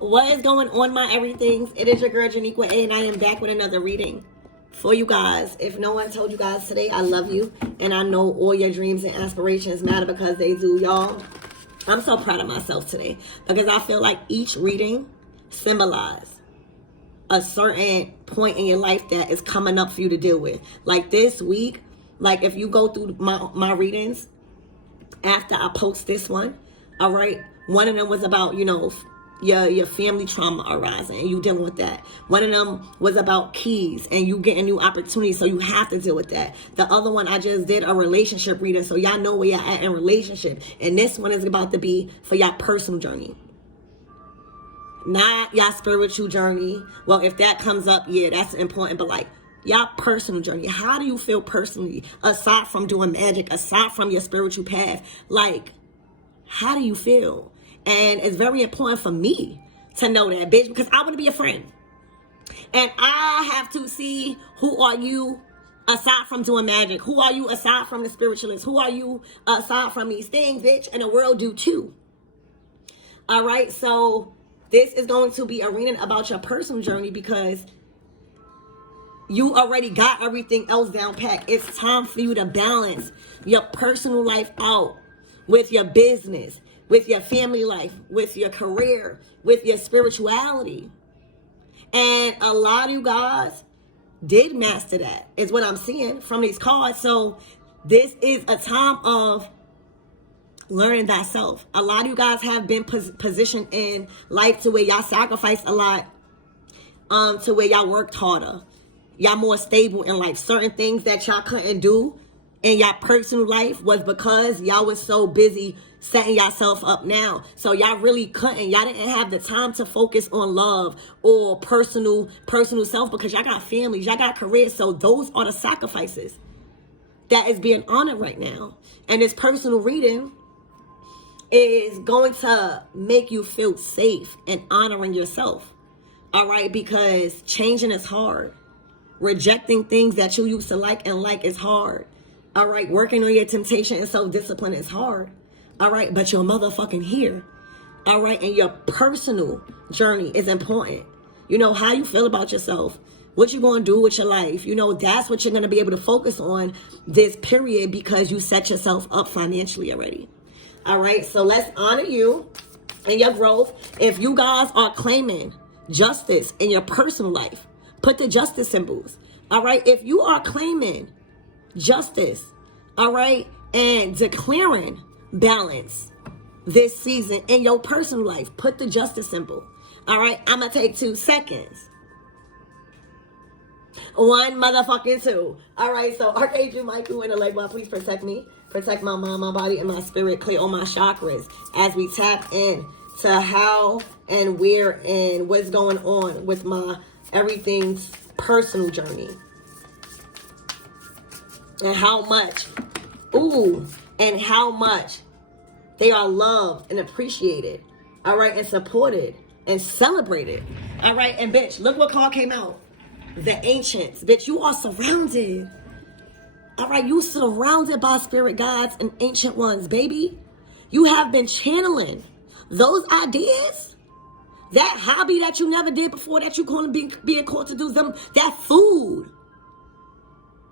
What is going on, my everythings? It is your girl Janiqua A, and I am back with another reading for you guys. If no one told you guys today, I love you, and I know all your dreams and aspirations matter because they do, y'all. I'm so proud of myself today because I feel like each reading symbolizes a certain point in your life that is coming up for you to deal with. Like this week, like if you go through my readings after I post this one, all right, one of them was about, you know, your family trauma arising and you dealing with that. One of them was about keys and you getting new opportunities, so you have to deal with that. The other one I just did a relationship reading, so y'all know where y'all at in relationship. And this one is about to be for y'all personal journey, not y'all spiritual journey. Well, if that comes up, yeah, that's important, but like y'all personal journey. How do you feel personally, aside from doing magic, aside from your spiritual path? Like, how do you feel? And it's very important for me to know that, bitch, because I want to be a friend. And I have to see, who are you aside from doing magic? Who are you aside from the spiritualist? Who are you aside from these things, bitch? And the world do too. All right, so this is going to be a reading about your personal journey because you already got everything else down pat. It's time for you to balance your personal life out with your business, with your family life, with your career, with your spirituality. And a lot of you guys did master that, is what I'm seeing from these cards. So this is a time of learning thyself. A lot of you guys have been positioned in life to where y'all sacrificed a lot, to where y'all worked harder. Y'all more stable in life. Certain things that y'all couldn't do in y'all personal life was because y'all was so busy setting yourself up now. So y'all really couldn't. Y'all didn't have the time to focus on love or personal self because y'all got families, y'all got careers. So those are the sacrifices that is being honored right now. And this personal reading is going to make you feel safe and honoring yourself. All right, because changing is hard. Rejecting things that you used to like is hard. All right, working on your temptation and self-discipline is hard. All right, but you're motherfucking here. All right, and your personal journey is important. You know, how you feel about yourself, what you're going to do with your life. You know, that's what you're going to be able to focus on this period because you set yourself up financially already. All right, so let's honor you and your growth. If you guys are claiming justice in your personal life, put the justice symbols. All right, if you are claiming justice, all right, and declaring balance this season in your personal life, put the justice symbol. All right, I'm gonna take 2 seconds. 1 motherfucking 2. All right, so Archangel Michael in the leg, please protect me, protect my mind, my body, and my spirit. Clear all my chakras as we tap in to how and where and what's going on with my everything's personal journey. And how much, and how much they are loved and appreciated, all right, and supported and celebrated, all right. And bitch, look what card came out. The ancients. Bitch, you are surrounded, all right, you surrounded by spirit guides and ancient ones, baby. You have been channeling those ideas, that hobby that you never did before, that you going to being called to do, them, that food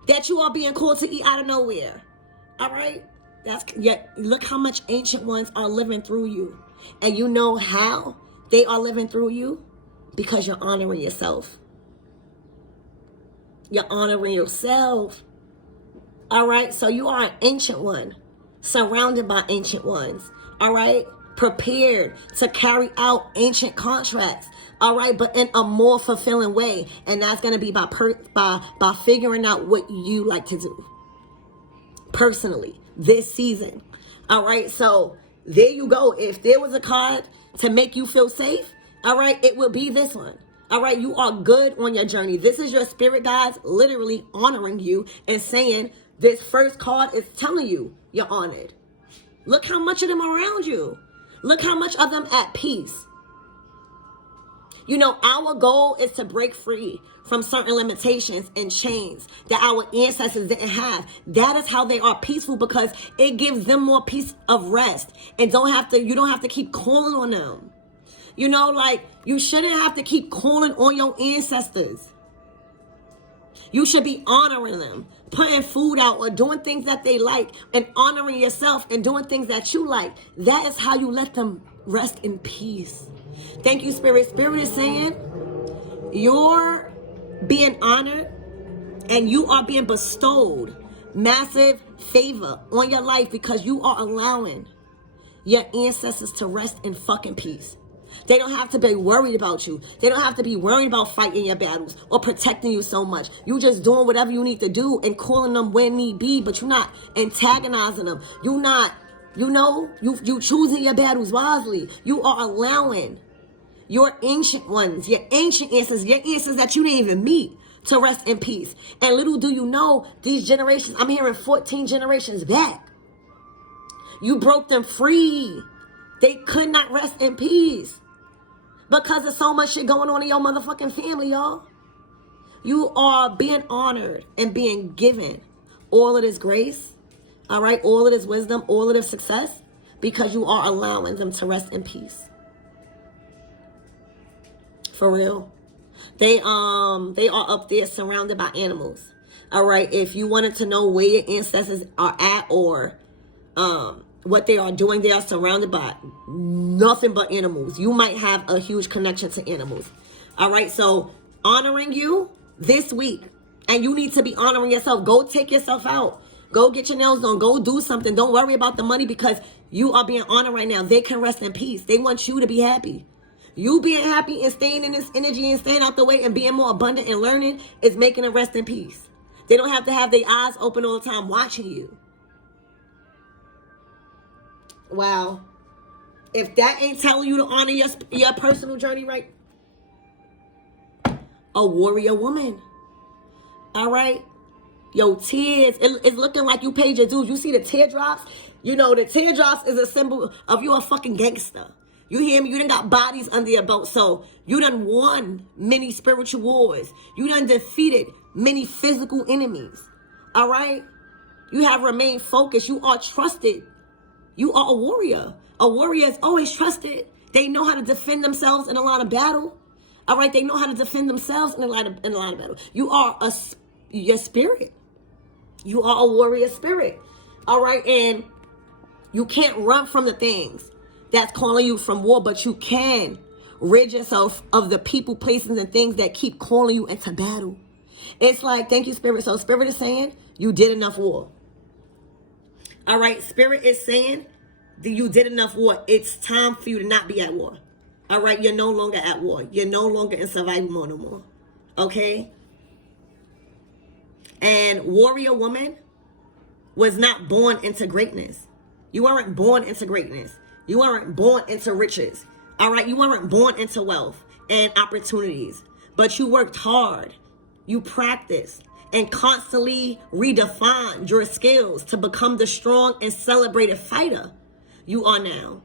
that you are being called to eat out of nowhere. All right? Look how much ancient ones are living through you. And you know how they are living through you? Because you're honoring yourself. You're honoring yourself. All right? So you are an ancient one, surrounded by ancient ones. All right? Prepared to carry out ancient contracts, all right, but in a more fulfilling way. And that's going to be by figuring out what you like to do personally this season. All right, so there you go. If there was a card to make you feel safe, all right, it will be this one. All right, you are good on your journey. This is your spirit guides literally honoring you and saying this first card is telling you you're honored. Look how much of them are around you. Look how much of them at peace. You know, our goal is to break free from certain limitations and chains that our ancestors didn't have. That is how they are peaceful, because it gives them more peace of rest, and you don't have to keep calling on them. You know, like, you shouldn't have to keep calling on your ancestors. You should be honoring them, putting food out or doing things that they like, and honoring yourself and doing things that you like. That is how you let them rest in peace. Thank you, Spirit. Spirit is saying you're being honored and you are being bestowed massive favor on your life because you are allowing your ancestors to rest in fucking peace. They don't have to be worried about you. They don't have to be worried about fighting your battles or protecting you so much. You just doing whatever you need to do and calling them when need be, but you're not antagonizing them. You're not, you choosing your battles wisely. You are allowing your ancient ones, your ancient ancestors, your ancestors that you didn't even meet, to rest in peace. And little do you know, these generations, I'm hearing 14 generations back, you broke them free. They could not rest in peace because there's so much shit going on in your motherfucking family, y'all. You are being honored and being given all of this grace, all right, all of this wisdom, all of this success, because you are allowing them to rest in peace. For real. They are up there surrounded by animals. All right. If you wanted to know where your ancestors are at or what they are doing, they are surrounded by nothing but animals. You might have a huge connection to animals. All right. So honoring you this week, and you need to be honoring yourself. Go take yourself out. Go get your nails done. Go do something. Don't worry about the money because you are being honored right now. They can rest in peace. They want you to be happy. You being happy and staying in this energy and staying out the way and being more abundant and learning is making them rest in peace. They don't have to have their eyes open all the time watching you. Wow. If that ain't telling you to honor your personal journey, right? A warrior woman. All right? Yo, tears. It's looking like you paid your dues. You see the teardrops? You know, the teardrops is a symbol of you a fucking gangster. You hear me? You done got bodies under your belt. So you done won many spiritual wars. You done defeated many physical enemies. All right? You have remained focused. You are trusted. You are a warrior. A warrior is always trusted. They know how to defend themselves in a line of battle. All right? They know how to defend themselves in a line of battle. You are your spirit. You are a warrior spirit. All right? And you can't run from the things that's calling you from war, but you can rid yourself of the people, places, and things that keep calling you into battle. It's like, thank you, Spirit. So Spirit is saying you did enough war. All right, Spirit is saying that you did enough war. It's time for you to not be at war. All right, you're no longer at war. You're no longer in survival mode no more. Okay? And warrior woman was not born into greatness. You weren't born into greatness. You weren't born into riches. All right. You weren't born into wealth and opportunities, but you worked hard. You practiced and constantly redefined your skills to become the strong and celebrated fighter you are now.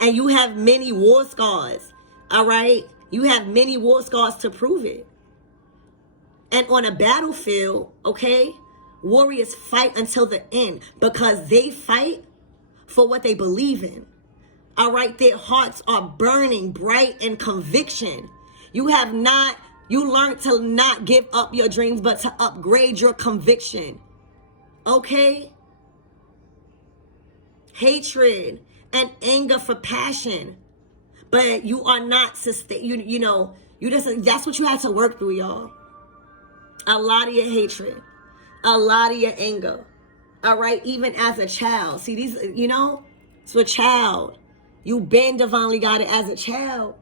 And you have many war scars. All right. You have many war scars to prove it. And on a battlefield, okay, warriors fight until the end because they fight for what they believe in. All right, their hearts are burning bright in conviction. You learned to not give up your dreams, but to upgrade your conviction. Okay? Hatred and anger for passion. But you are not that's what you had to work through, y'all. A lot of your hatred, a lot of your anger. All right, even as a child. See, these, it's a child. You've been divinely guided as a child.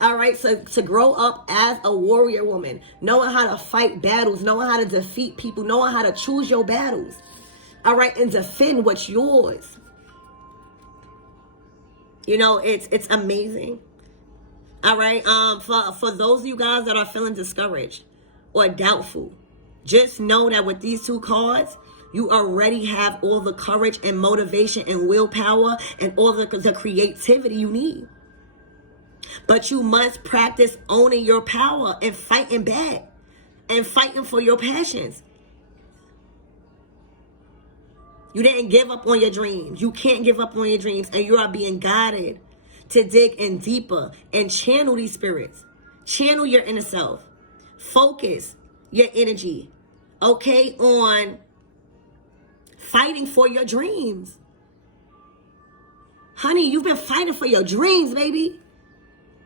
All right, so to grow up as a warrior woman, knowing how to fight battles, knowing how to defeat people, knowing how to choose your battles. All right, and defend what's yours. It's amazing. All right, for those of you guys that are feeling discouraged or doubtful, just know that with these two cards, you already have all the courage and motivation and willpower and all the creativity you need. But you must practice owning your power and fighting back and fighting for your passions. You didn't give up on your dreams. You can't give up on your dreams, and you are being guided to dig in deeper and channel these spirits. Channel your inner self. Focus your energy, okay, on fighting for your dreams. Honey, you've been fighting for your dreams, baby.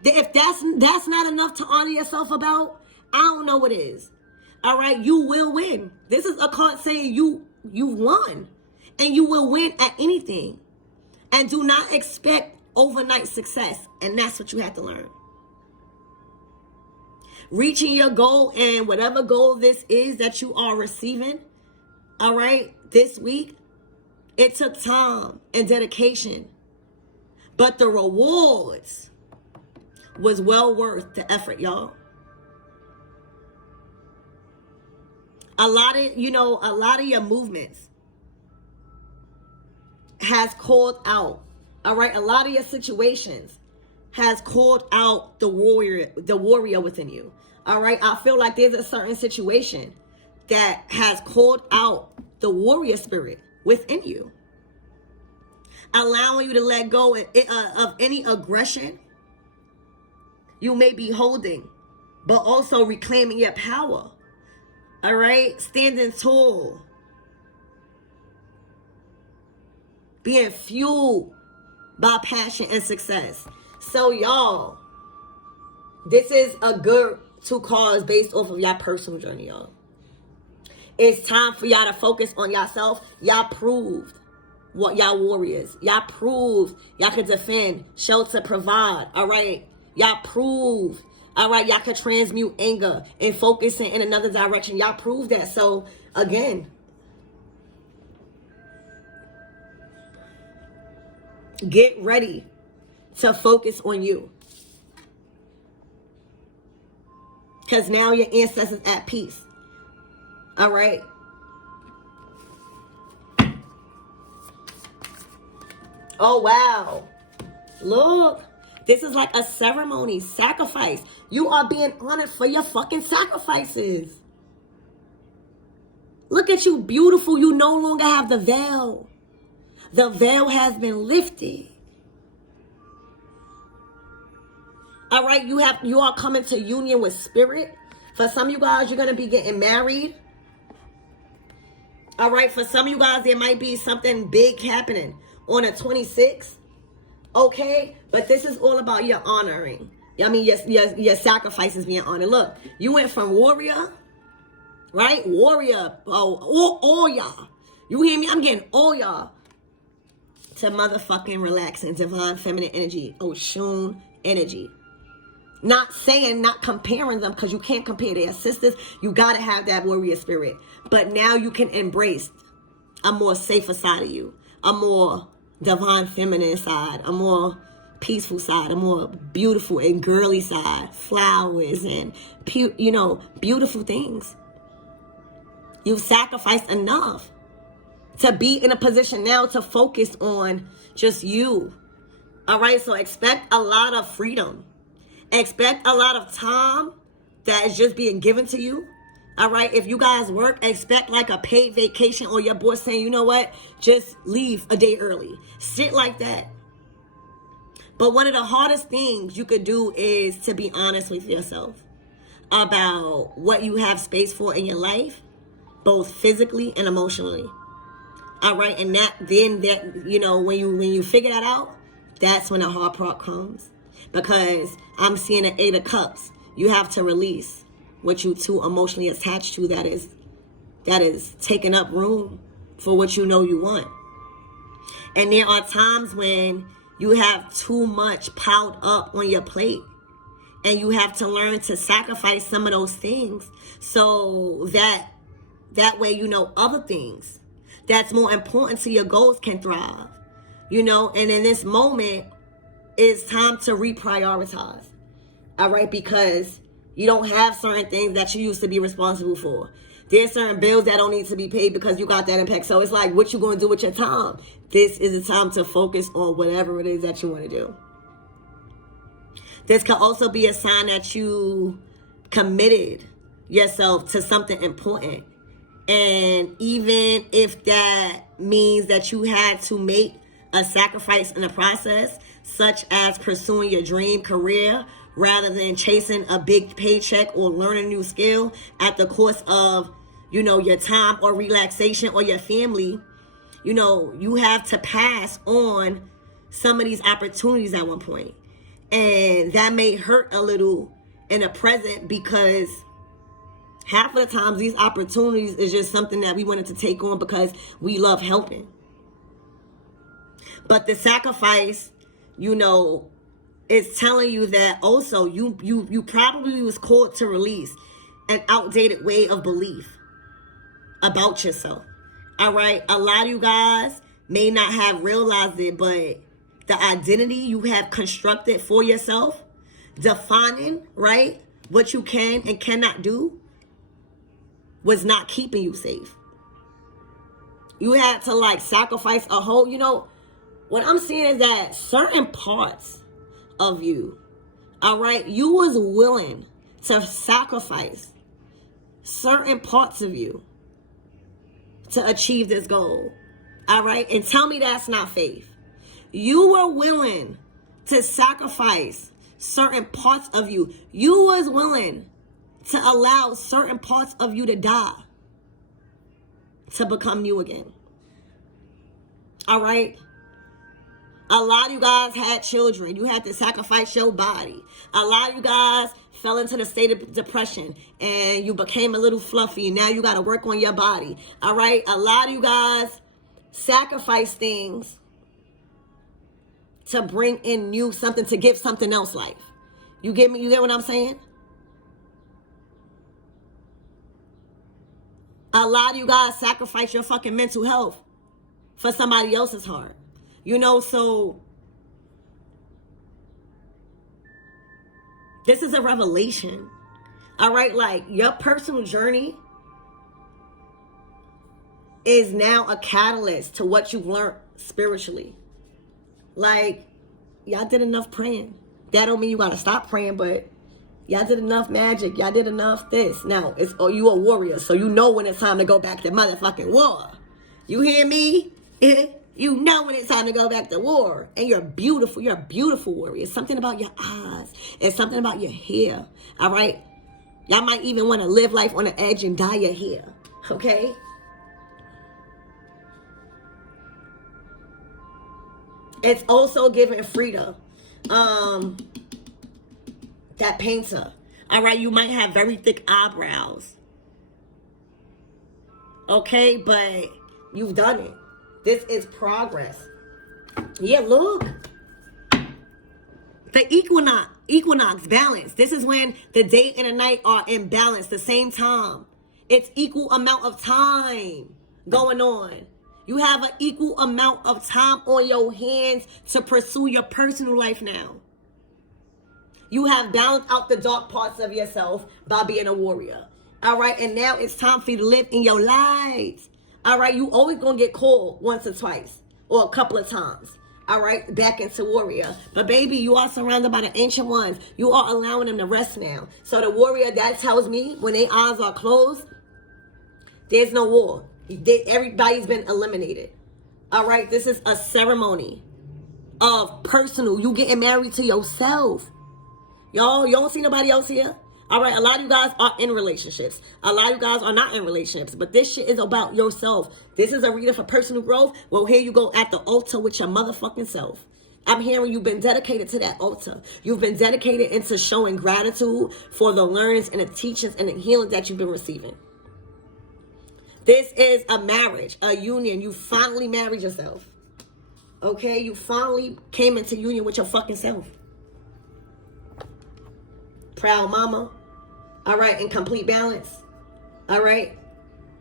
If that's not enough to honor yourself about, I don't know what is. All right, you will win. This is a card saying you've won, and you will win at anything. And do not expect overnight success, and that's what you have to learn. Reaching your goal, and whatever goal this is that you are receiving, all right, this week, it took time and dedication, but the rewards was well worth the effort, y'all. A lot of your movements has called out, all right, a lot of your situations has called out the warrior within you. All right, I feel like there's a certain situation that has called out the warrior spirit within you, allowing you to let go of any aggression you may be holding, but also reclaiming your power. All right, standing tall, being fueled by passion and success. So y'all, this is a good 2 cards based off of your personal journey, y'all. It's time for y'all to focus on yourself. Y'all proved what y'all warriors. Y'all proved y'all could defend, shelter, provide. All right, y'all proved. All right, y'all could transmute anger and focus in another direction. Y'all proved that. So again, get ready to focus on you. Because now your ancestors at peace. All right. Oh, wow. Look. This is like a ceremony, sacrifice. You are being honored for your fucking sacrifices. Look at you, beautiful. You no longer have the veil. The veil has been lifted. All right, you are coming to union with spirit. For some of you guys, you're going to be getting married. All right, for some of you guys, there might be something big happening on the 26th. Okay, but this is all about your honoring. I mean, your sacrifices being honored. Look, you went from warrior, right? Warrior, all y'all. You hear me? I'm getting all y'all to motherfucking relaxing, divine feminine energy, Oshun energy. Not comparing them, because you can't compare their sisters. You got to have that warrior spirit. But now you can embrace a more safer side of you, a more divine feminine side, a more peaceful side, a more beautiful and girly side, flowers and beautiful things. You've sacrificed enough to be in a position now to focus on just you. All right, so expect a lot of freedom. Expect a lot of time that is just being given to you. All right, if you guys work, expect like a paid vacation, or your boss saying, you know what, just leave a day early. Shit like that. But one of the hardest things you could do is to be honest with yourself about what you have space for in your life, both physically and emotionally. All right, and when you figure that out, that's when the hard part comes. Because I'm seeing an 8 of Cups. You have to release what you too emotionally attached to that is taking up room for what you know you want. And there are times when you have too much piled up on your plate, and you have to learn to sacrifice some of those things so that way other things that's more important to your goals can thrive. And in this moment, it's time to reprioritize. All right, because you don't have certain things that you used to be responsible for. There's certain bills that don't need to be paid because you got that impact. So it's like, what you going to do with your time? This is the time to focus on whatever it is that you want to do. This could also be a sign that you committed yourself to something important. And even if that means that you had to make a sacrifice in the process, such as pursuing your dream career rather than chasing a big paycheck or learning a new skill at the cost of, you know, your time or relaxation or your family. You know, you have to pass on some of these opportunities at one point. And that may hurt a little in the present because half of the times these opportunities is just something that we wanted to take on because we love helping. But the sacrifice, you know, is telling you that also you probably was called to release an outdated way of belief about yourself. All right. A lot of you guys may not have realized it, but the identity you have constructed for yourself, defining, right, what you can and cannot do, was not keeping you safe. You had to like sacrifice a whole, you know, what I'm seeing is that certain parts of you, all right, you was willing to sacrifice certain parts of you to achieve this goal. All right. And tell me that's not faith. You were willing to sacrifice certain parts of you. You was willing to allow certain parts of you to die to become you again. All right. A lot of you guys had children. You had to sacrifice your body. A lot of you guys fell into the state of depression and you became a little fluffy. Now you got to work on your body. All right. A lot of you guys sacrifice things to bring in new something, to give something else life. You get me? You get what I'm saying? A lot of you guys sacrifice your fucking mental health for somebody else's heart. You know, so this is a revelation. All right, like your personal journey is now a catalyst to what you've learned spiritually. Like, y'all did enough praying. That don't mean you gotta stop praying, but y'all did enough magic. Y'all did enough this. Now, it's you a warrior, so you know when it's time to go back to motherfucking war. You hear me? You know when it's time to go back to war. And you're beautiful. You're a beautiful warrior. It's something about your eyes. It's something about your hair. All right? Y'all might even want to live life on the edge and dye your hair. Okay? It's also giving freedom. That painter. All right? You might have very thick eyebrows. Okay? But you've done it. This is progress. Yeah, look. The equinox balance. This is when the day and the night are in balance, the same time. It's equal amount of time going on. You have an equal amount of time on your hands to pursue your personal life now. You have balanced out the dark parts of yourself by being a warrior. All right, and now it's time for you to live in your light. All right, you always gonna get called once or twice or a couple of times. All right, back into warrior. But baby, you are surrounded by the ancient ones. You are allowing them to rest now. So the warrior, that tells me when their eyes are closed, there's no war. Everybody's been eliminated. All right, this is a ceremony of personal. You getting married to yourself. Y'all, you don't see nobody else here? All right, a lot of you guys are in relationships. A lot of you guys are not in relationships. But this shit is about yourself. This is a reader for personal growth. Well, here you go at the altar with your motherfucking self. I'm hearing you've been dedicated to that altar. You've been dedicated into showing gratitude for the learnings and the teachings and the healing that you've been receiving. This is a marriage, a union. You finally married yourself. Okay? You finally came into union with your fucking self. Proud mama. All right, in complete balance. All right.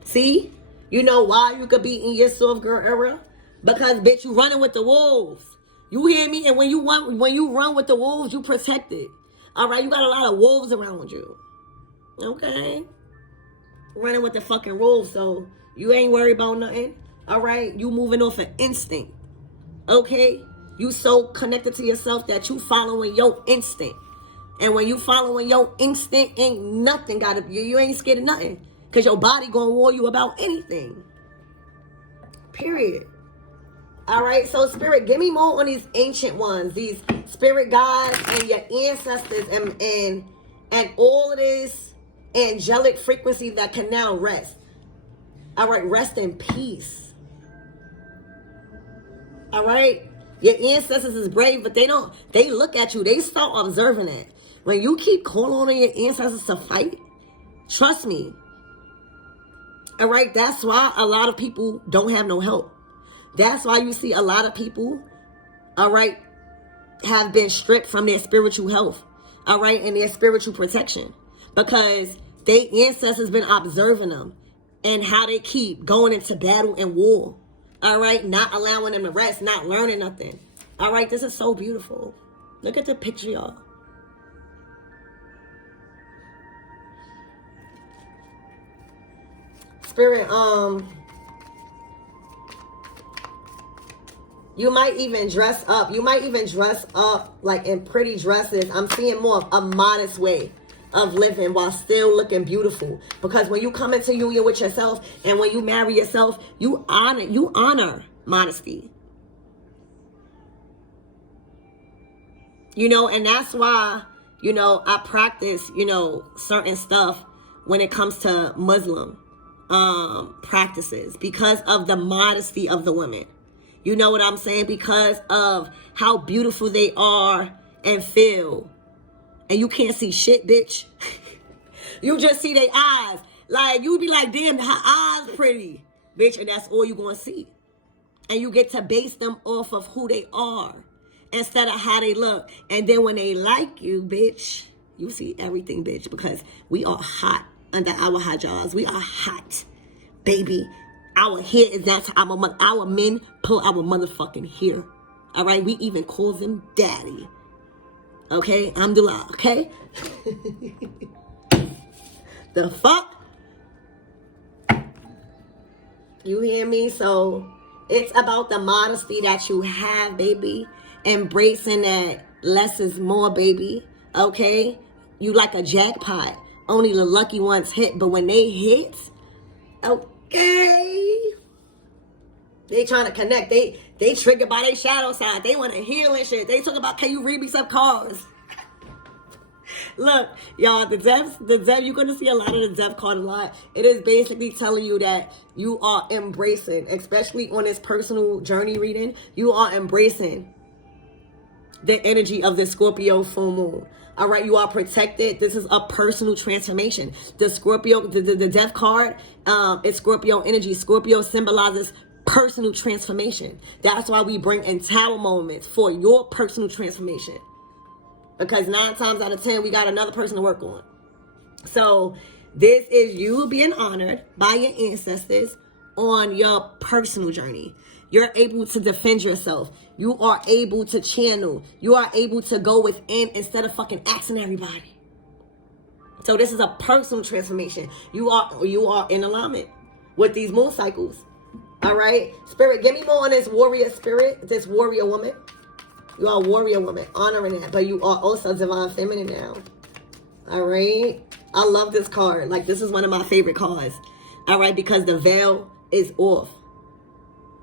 See? You know why you could be in your soft girl era? Because, bitch, you running with the wolves. You hear me? And when you run with the wolves, you protected. All right, you got a lot of wolves around you. Okay. Running with the fucking wolves, so you ain't worried about nothing. All right, you moving off an instinct. Okay? You so connected to yourself that you following your instinct. And when you following your instinct, ain't nothing gotta be, you ain't scared of nothing. Because your body gonna warn you about anything. Period. All right, so Spirit, give me more on these ancient ones, these spirit guides and your ancestors, and all of this angelic frequency that can now rest. All right, rest in peace. All right, your ancestors is brave, but they look at you, they start observing it. When you keep calling on your ancestors to fight, trust me. All right, that's why a lot of people don't have no help. That's why you see a lot of people, all right, have been stripped from their spiritual health, all right, and their spiritual protection, because their ancestors been observing them and how they keep going into battle and war, all right, not allowing them to rest, not learning nothing. All right, this is so beautiful. Look at the picture, y'all. Spirit, you might even dress up. You might even dress up like in pretty dresses. I'm seeing more of a modest way of living while still looking beautiful. Because when you come into union with yourself and when you marry yourself, you honor modesty. You know, and that's why, you know, I practice, you know, certain stuff when it comes to Muslim practices, because of the modesty of the women. You know what I'm saying? Because of how beautiful they are and feel. And you can't see shit, bitch. You just see their eyes. Like, you be like, damn, her eyes pretty, bitch. And that's all you gonna see. And you get to base them off of who they are instead of how they look. And then when they like you, bitch, you see everything, bitch. Because we are hot under our hijabs. We are hot, baby. Our hair is not our men pull our motherfucking hair. All right, we even call them daddy. Okay, alhamdulillah. Okay. The fuck? You hear me? So it's about the modesty that you have, baby. Embracing that less is more, baby. Okay, you like a jackpot. Only the lucky ones hit, but when they hit, okay, they trying to connect. They triggered by their shadow side. They want to heal and shit. They talk about, can you read me some cards? Look, y'all, the death, you're going to see a lot of the death card a lot. It is basically telling you that you are embracing, especially on this personal journey reading, you are embracing the energy of the Scorpio full moon. All right, you are protected. This is a personal transformation. The Scorpio, the death card, it's Scorpio energy. Scorpio symbolizes personal transformation. That's why we bring in tower moments for your personal transformation. Because 9 times out of 10, we got another person to work on. So this is you being honored by your ancestors on your personal journey. You're able to defend yourself. You are able to channel. You are able to go within instead of fucking asking everybody. So this is a personal transformation. You are in alignment with these moon cycles. All right? Spirit, give me more on this warrior spirit, this warrior woman. You are a warrior woman, honoring that. But you are also divine feminine now. All right? I love this card. Like, this is one of my favorite cards. All right? Because the veil is off.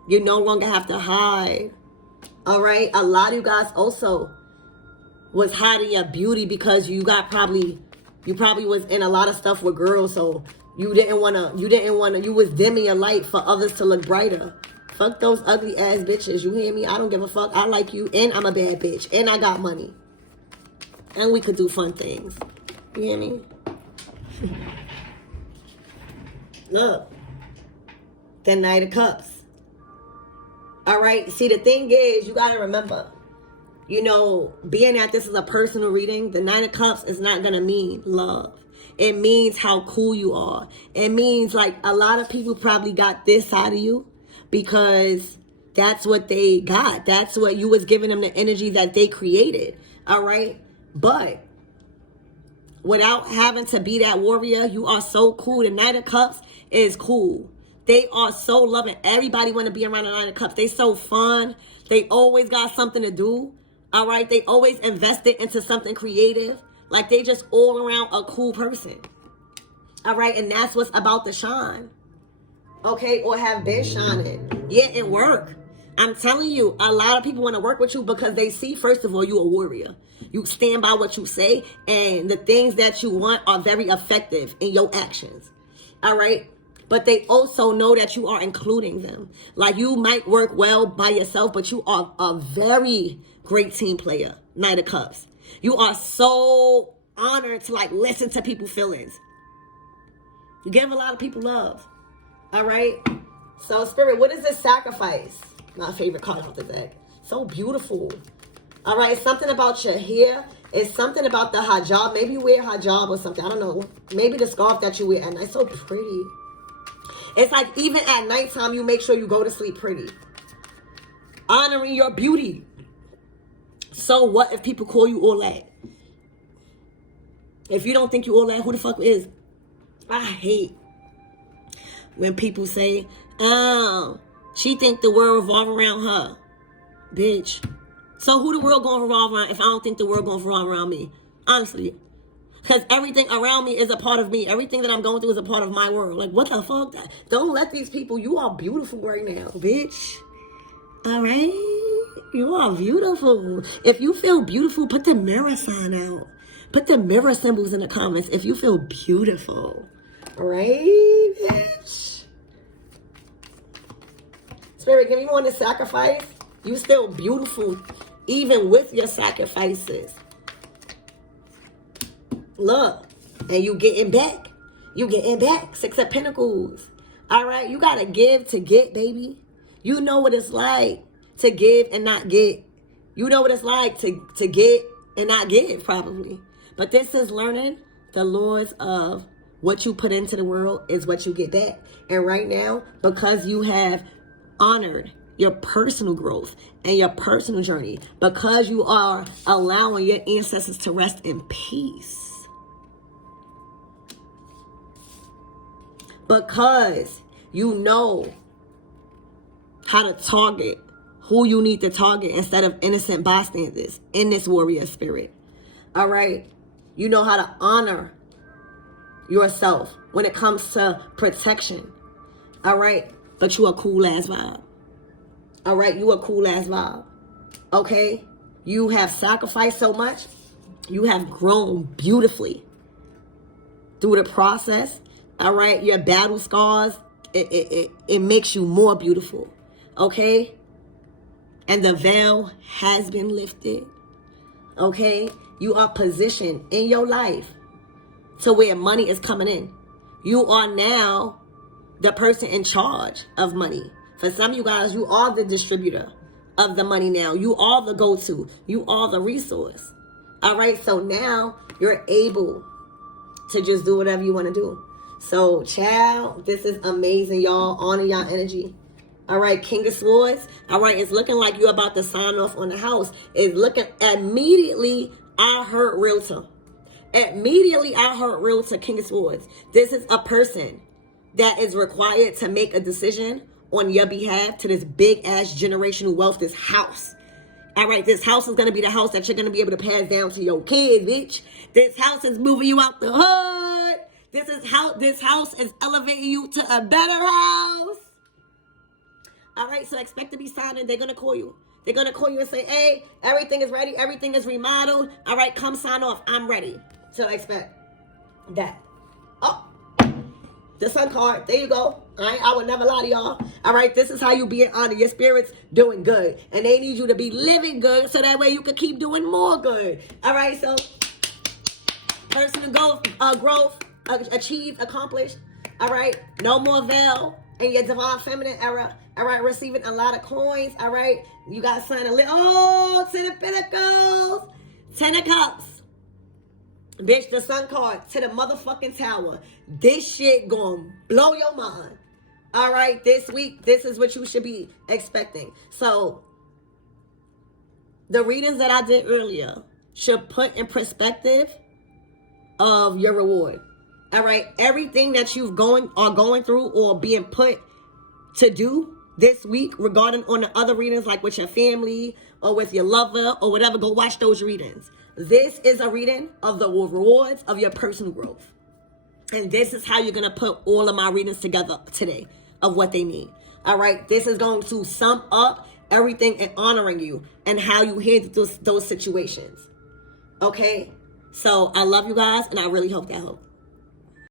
You no longer have to hide. All right? A lot of you guys also was hiding your beauty because you probably was in a lot of stuff with girls, so you was dimming your light for others to look brighter. Fuck those ugly ass bitches. You hear me? I don't give a fuck. I like you, and I'm a bad bitch, and I got money. And we could do fun things. You hear me? Look. The Knight of Cups. All right. See, the thing is, you got to remember, you know, being that this is a personal reading, the Knight of Cups is not going to mean love. It means how cool you are. It means like a lot of people probably got this side of you because that's what they got. That's what you was giving them, the energy that they created. All right. But without having to be that warrior, you are so cool. The Knight of Cups is cool. They are so loving. Everybody want to be around the Knight of Cups. They so fun. They always got something to do. All right. They always invested into something creative. Like they just all around a cool person. All right. And that's what's about to shine. Okay. Or have been shining. Yeah, it worked. I'm telling you, a lot of people want to work with you because they see, first of all, you a warrior. You stand by what you say, and the things that you want are very effective in your actions. All right? But they also know that you are including them. Like, you might work well by yourself, but you are a very great team player. Knight of Cups. You are so honored to, like, listen to people's feelings. You give a lot of people love. All right? So, Spirit, what is this sacrifice? My favorite card of the deck. So beautiful. All right, something about your hair. It's something about the hijab. Maybe you wear hijab or something. I don't know. Maybe the scarf that you wear at night. So pretty. It's like even at nighttime, you make sure you go to sleep pretty. Honoring your beauty. So what if people call you all that? If you don't think you all that, who the fuck is? I hate when people say, oh, she think the world revolve around her. Bitch. So who the world gonna revolve around if I don't think the world gonna revolve around me? Honestly. Because everything around me is a part of me. Everything that I'm going through is a part of my world. Like, what the fuck? Don't let these people, you are beautiful right now, bitch. All right? You are beautiful. If you feel beautiful, put the mirror sign out. Put the mirror symbols in the comments if you feel beautiful. All right, bitch? Spirit, give me one to sacrifice. You still beautiful, even with your sacrifices. Look, and you getting back. You getting back. Six of Pentacles. All right, you got to give to get, baby. You know what it's like to give and not get. You know what it's like to get and not give, probably. But this is learning the laws of what you put into the world is what you get back. And right now, because you have honored your personal growth and your personal journey, because you are allowing your ancestors to rest in peace, because you know how to target who you need to target instead of innocent bystanders in this warrior spirit. All right? You know how to honor yourself when it comes to protection. All right? But you a cool ass vibe. All right? You a cool ass vibe. Okay? You have sacrificed so much. You have grown beautifully through the process. All right? Your battle scars, it makes you more beautiful. Okay? And the veil has been lifted. Okay? You are positioned in your life to where money is coming in. You are now the person in charge of money. For some of you guys, you are the distributor of the money now. You are the go-to. You are the resource. All right? So now you're able to just do whatever you want to do. So, child, this is amazing, y'all. Honor y'all energy. All right, King of Swords. All right, it's looking like you're about to sign off on the house. It's looking immediately, I heard realtor. Immediately, I heard realtor, King of Swords. This is a person that is required to make a decision on your behalf to this big-ass generational wealth, this house. All right, this house is going to be the house that you're going to be able to pass down to your kids, bitch. This house is moving you out the hood. This house is elevating you to a better house. All right, so expect to be signing. They're going to call you. They're going to call you and say, hey, everything is ready. Everything is remodeled. All right, come sign off. I'm ready. So expect that. Oh, the Sun card. There you go. All right, I would never lie to y'all. All right, this is how you be in honor. Your spirit's doing good. And they need you to be living good so that way you can keep doing more good. All right, so personal growth, achieved, accomplished. All right, no more veil in your divine feminine era. All right, receiving a lot of coins. All right, you got to sign a little. Oh, 10 of Pentacles, 10 of Cups. Bitch, the Sun card to the motherfucking tower. This shit gonna blow your mind. All right, this week, this is what you should be expecting. So, the readings that I did earlier should put in perspective of your reward. All right, everything that you've going through or being put to do this week regarding on the other readings, like with your family or with your lover or whatever, go watch those readings. This is a reading of the rewards of your personal growth. And this is how you're going to put all of my readings together today of what they mean. All right, this is going to sum up everything and honoring you and how you handle those situations. Okay? So I love you guys, and I really hope that helped.